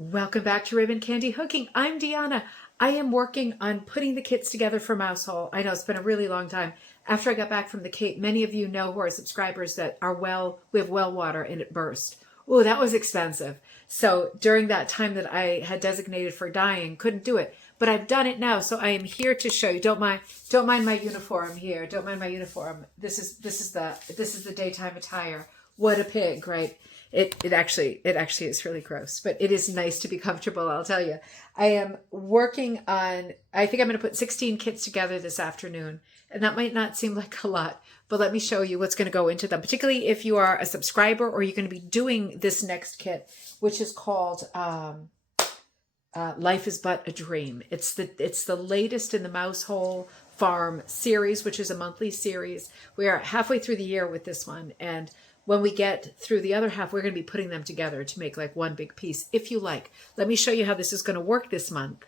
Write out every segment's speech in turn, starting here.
Welcome back to Ribbon Candy Hooking. I'm Deanna. I am working on putting the kits together for Mouse Hole. I know it's been a really long time. After I got back from the Cape, many of you know who are subscribers that are we have well water and it burst. Oh, that was expensive. So during that time that I had designated for dyeing, couldn't do it. But I've done it now, so I am here to show you. Don't mind my uniform here. Don't mind my uniform. This is the daytime attire. What a pig, right? It actually is really gross, but it is nice to be comfortable, I'll tell you. I am working on, I think I'm going to put 16 kits together this afternoon, and that might not seem like a lot, but let me show you what's going to go into them, particularly if you are a subscriber or you're going to be doing this next kit, which is called Life is But a Dream. It's the latest in the Mouse Hole Farm series, which is a monthly series. We are halfway through the year with this one, and when we get through the other half, we're going to be putting them together to make like one big piece, if you like. Let me show you how this is going to work this month.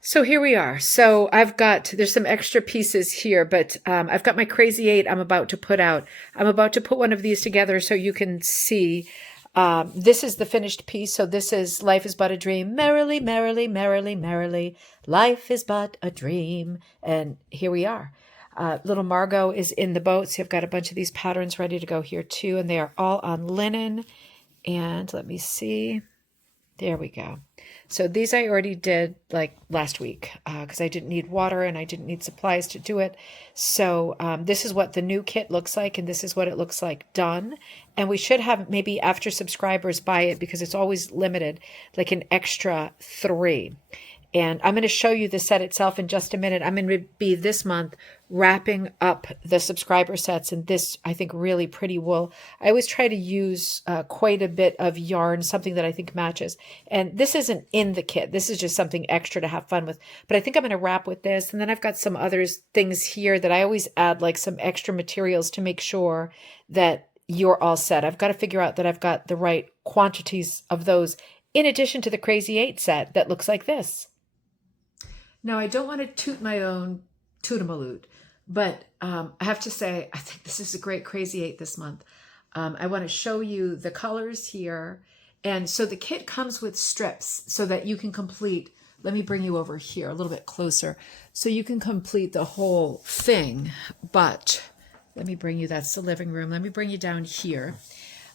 So here we are. So there's some extra pieces here, but I've got my Crazy 8 I'm about to put out. I'm about to put one of these together so you can see. This is the finished piece. So this is Life is But a Dream. Merrily, merrily, merrily, merrily. Life is but a dream. And here we are. Little Margot is in the boat. So I've got a bunch of these patterns ready to go here too. And they are all on linen. And let me see. There we go. So these I already did like last week because I didn't need water and I didn't need supplies to do it. So this is what the new kit looks like, and this is what it looks like done. And we should have, maybe after subscribers buy it, because it's always limited, like an extra 3. And I'm going to show you the set itself in just a minute. I'm going to be this month wrapping up the subscriber sets in this, I think, really pretty wool. I always try to use quite a bit of yarn, something that I think matches. And this isn't in the kit. This is just something extra to have fun with. But I think I'm going to wrap with this. And then I've got some other things here that I always add, like some extra materials to make sure that you're all set. I've got to figure out that I've got the right quantities of those, in addition to the Crazy 8 set that looks like this. Now, I don't want to toot my own tootamaloot, but I have to say, I think this is a great Crazy 8 this month. I want to show you the colors here. And so the kit comes with strips so that you can complete, let me bring you over here a little bit closer, so you can complete the whole thing. But let me bring you, that's the living room. Let me bring you down here.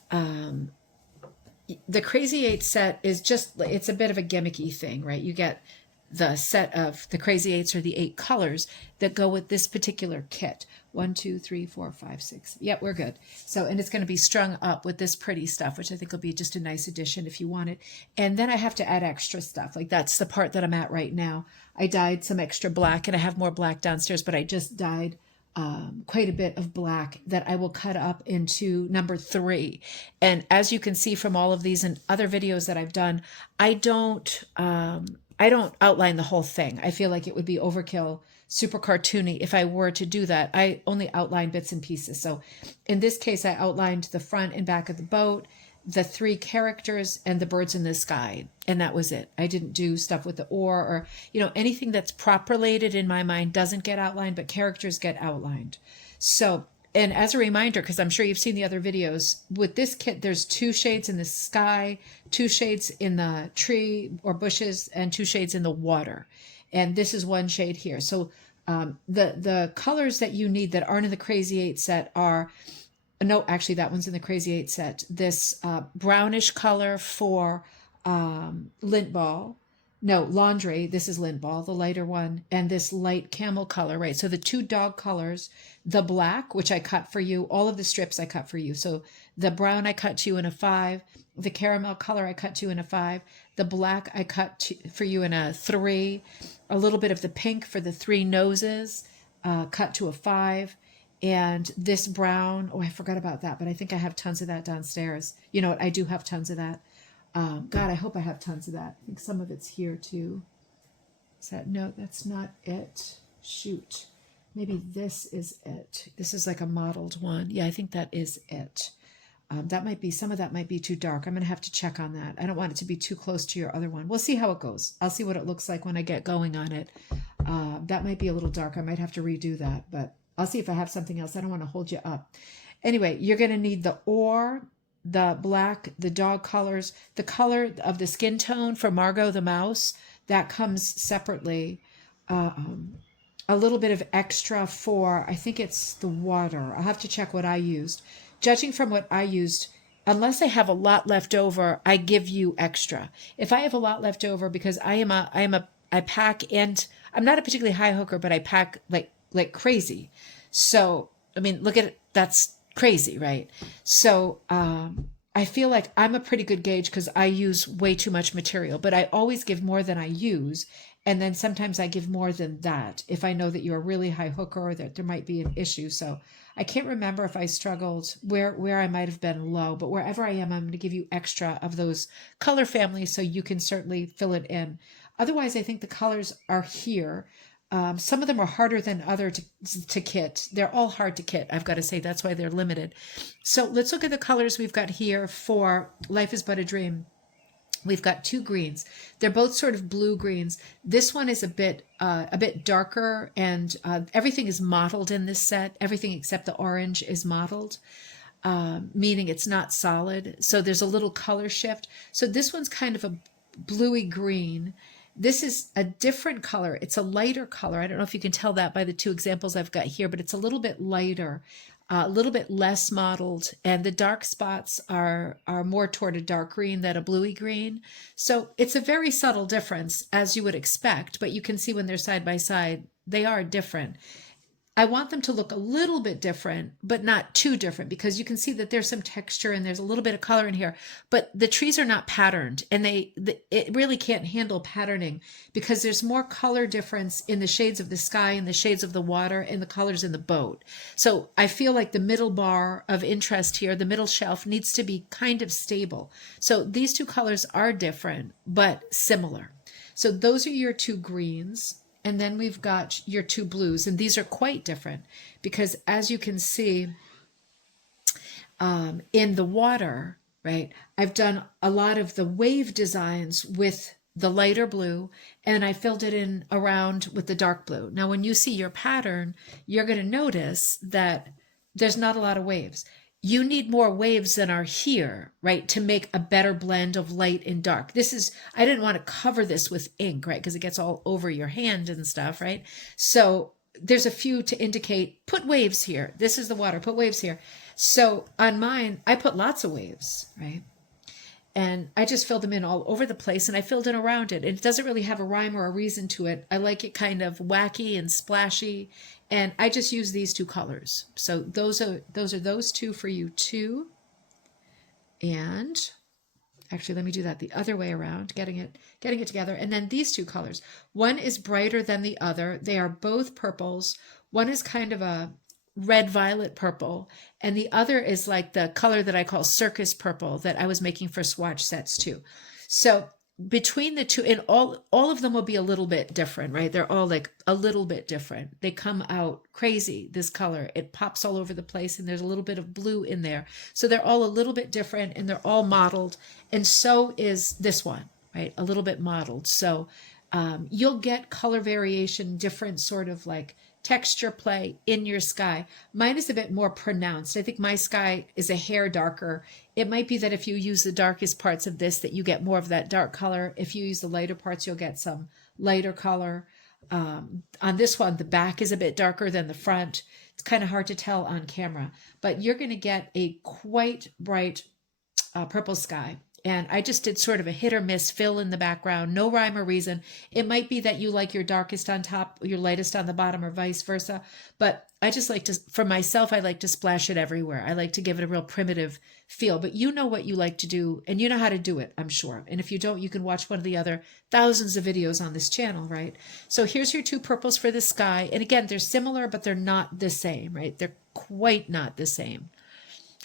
The Crazy 8 set is just, it's a bit of a gimmicky thing, right? You get the set of the Crazy 8s, or the 8 colors that go with this particular kit. 1, 2, 3, 4, 5, 6. Yep, we're good. So, and it's going to be strung up with this pretty stuff, which I think will be just a nice addition if you want it. And then I have to add extra stuff. Like that's the part that I'm at right now. I dyed some extra black, and I have more black downstairs, but I just dyed quite a bit of black that I will cut up into number 3. And as you can see from all of these and other videos that I've done, I don't outline the whole thing. I feel like it would be overkill, super cartoony if I were to do that. I only outline bits and pieces. So in this case, I outlined the front and back of the boat, the 3 characters, and the birds in the sky. And that was it. I didn't do stuff with the oar or, anything that's prop related in my mind doesn't get outlined, but characters get outlined. So, and as a reminder, because I'm sure you've seen the other videos, with this kit, there's 2 shades in the sky, 2 shades in the tree or bushes, and 2 shades in the water. And this is 1 shade here. So the colors that you need that aren't in the Crazy 8 set are, no, actually that one's in the Crazy 8 set. This brownish color for lint ball. No, laundry, this is lint ball, the lighter one, and this light camel color, right? So the 2 dog colors, the black, which I cut for you, all of the strips I cut for you. So the brown I cut to you in a 5, the caramel color I cut to you in a 5, the black I cut for you in a 3, a little bit of the pink for the 3 noses, cut to a 5, and this brown, oh, I forgot about that, but I think I have tons of that downstairs. You know what, I do have tons of that. God, I hope I have tons of that. I think some of it's here too. Is that, no, that's not it. Shoot. Maybe this is it. This is like a modeled one. Yeah, I think that is it. That might be, some of that might be too dark. I'm going to have to check on that. I don't want it to be too close to your other one. We'll see how it goes. I'll see what it looks like when I get going on it. That might be a little dark. I might have to redo that, but I'll see if I have something else. I don't want to hold you up. Anyway, you're going to need the oar, the black, the dog colors, the color of the skin tone for Margot the mouse, that comes separately. A little bit of extra for, I think it's the water. I'll have to check what I used. Judging from what I used, unless I have a lot left over, I give you extra. If I have a lot left over, because I pack, and I'm not a particularly high hooker, but I pack like crazy. So, I mean, look at it. That's crazy, right? So, I feel like I'm a pretty good gauge because I use way too much material, but I always give more than I use. And then sometimes I give more than that if I know that you're a really high hooker or that there might be an issue. So I can't remember if I struggled where I might have been low, but wherever I am, I'm going to give you extra of those color families so you can certainly fill it in. Otherwise, I think the colors are here. Some of them are harder than other to kit. They're all hard to kit, I've got to say. That's why they're limited. So let's look at the colors we've got here for Life is But a Dream. We've got two greens. They're both sort of blue greens. This one is a bit darker, and everything is mottled in this set. Everything except the orange is mottled, meaning it's not solid. So there's a little color shift. So this one's kind of a bluey green. This is a different color. It's a lighter color. I don't know if you can tell that by the two examples I've got here, but it's a little bit lighter, a little bit less mottled, and the dark spots are more toward a dark green than a bluey green. So it's a very subtle difference, as you would expect, but you can see when they're side by side, they are different. I want them to look a little bit different, but not too different, because you can see that there's some texture and there's a little bit of color in here, but the trees are not patterned, and it really can't handle patterning because there's more color difference in the shades of the sky and the shades of the water and the colors in the boat. So I feel like the middle bar of interest here, the middle shelf, needs to be kind of stable. So these two colors are different, but similar. So those are your two greens. And then we've got your two blues, and these are quite different because, as you can see, in the water, right, I've done a lot of the wave designs with the lighter blue, and I filled it in around with the dark blue. Now, when you see your pattern, you're going to notice that there's not a lot of waves. You need more waves than are here, right, to make a better blend of light and dark. I didn't want to cover this with ink, right, because it gets all over your hand and stuff, right? So there's a few to indicate, put waves here. This is the water, put waves here. So on mine, I put lots of waves, right? And I just filled them in all over the place, and I filled in around it. And it doesn't really have a rhyme or a reason to it. I like it kind of wacky and splashy, and I just use these two colors. So those are those two for you too. And actually, let me do that the other way around, getting it together. And then these two colors. One is brighter than the other. They are both purples. One is kind of a red violet purple, and the other is like the color that I call circus purple that I was making for swatch sets too. So between the two, and all of them will be a little bit different, right? They're all like a little bit different. They come out crazy, this color. It pops all over the place, and there's a little bit of blue in there. So they're all a little bit different, and they're all mottled, and so is this one, right? A little bit mottled. So you'll get color variation, different sort of like texture play in your sky. Mine is a bit more pronounced. I think my sky is a hair darker. It might be that if you use the darkest parts of this, that you get more of that dark color. If you use the lighter parts, you'll get some lighter color. On this one, the back is a bit darker than the front. It's kind of hard to tell on camera, but you're going to get a quite bright purple sky. And I just did sort of a hit or miss fill in the background, no rhyme or reason. It might be that you like your darkest on top, your lightest on the bottom, or vice versa. But I just like to, for myself, I like to splash it everywhere. I like to give it a real primitive feel. But you know what you like to do, and you know how to do it, I'm sure. And if you don't, you can watch one of the other thousands of videos on this channel, right? So here's your two purples for the sky. And again, they're similar, but they're not the same, right? They're quite not the same.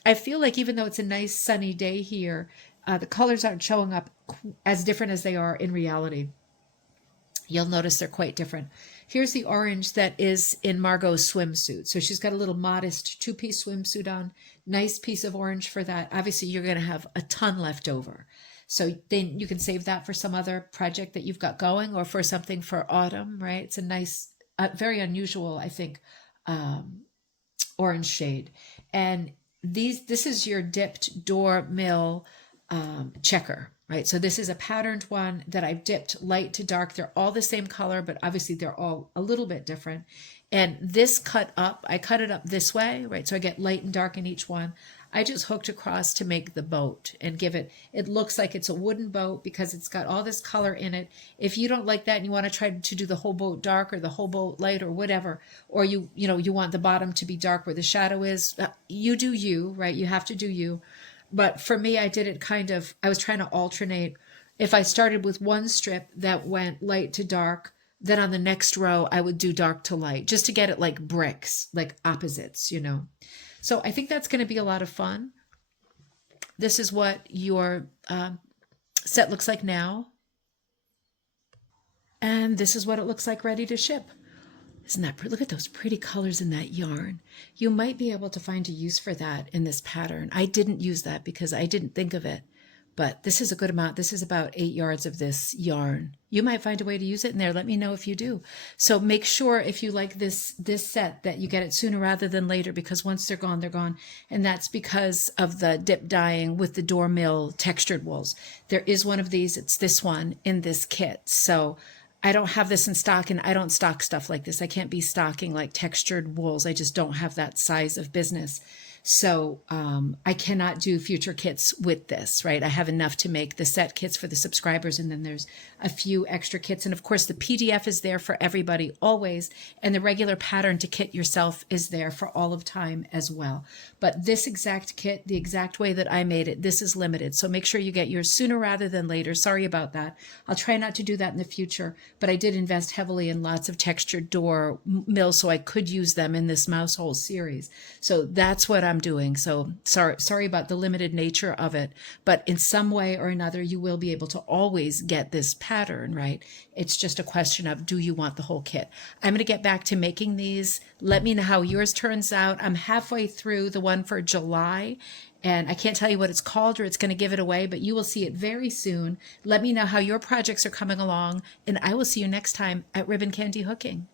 I feel like even though it's a nice sunny day here, the colors aren't showing up as different as they are in reality. You'll notice they're quite different. Here's the orange that is in Margot's swimsuit. So she's got a little modest two-piece swimsuit on. Nice piece of orange for that. Obviously, you're going to have a ton left over. So then you can save that for some other project that you've got going, or for something for autumn, right? It's a nice, very unusual, I think, orange shade. And this is your dipped door mill checker, right? So this is a patterned one that I've dipped light to dark. They're all the same color, but obviously they're all a little bit different. And this cut up, I cut it up this way, right? So I get light and dark in each one. I just hooked across to make the boat and give it, it looks like it's a wooden boat because it's got all this color in it. If you don't like that and you want to try to do the whole boat dark or the whole boat light or whatever, or you want the bottom to be dark where the shadow is, you do you, right? You have to do you. But for me, I did it kind of, I was trying to alternate. If I started with one strip that went light to dark, then on the next row, I would do dark to light just to get it like bricks, like opposites. So I think that's going to be a lot of fun. This is what your set looks like now. And this is what it looks like ready to ship. Isn't that pretty? Look at those pretty colors in that yarn. You might be able to find a use for that in this pattern. I didn't use that because I didn't think of it, but this is a good amount. This is about 8 yards of this yarn. You might find a way to use it in there. Let me know if you do. So make sure if you like this set that you get it sooner rather than later, because once they're gone, they're gone. And that's because of the dip dyeing with the door mill textured wools. There is one of these. It's this one in this kit. So I don't have this in stock, and I don't stock stuff like this. I can't be stocking like textured wools. I just don't have that size of business. So I cannot do future kits with this, right? I have enough to make the set kits for the subscribers, and then there's a few extra kits. And of course, the PDF is there for everybody always, and the regular pattern to kit yourself is there for all of time as well. But this exact kit, the exact way that I made it, this is limited. So make sure you get yours sooner rather than later. Sorry about that. I'll try not to do that in the future, but I did invest heavily in lots of textured door mills so I could use them in this mouse hole series. So that's what I'm doing. So sorry about the limited nature of it, but in some way or another, you will be able to always get this pattern, right? It's just a question of, do you want the whole kit? I'm going to get back to making these. Let me know how yours turns out. I'm halfway through the one for July, and I can't tell you what it's called or it's going to give it away, but you will see it very soon. Let me know how your projects are coming along, and I will see you next time at Ribbon Candy Hooking.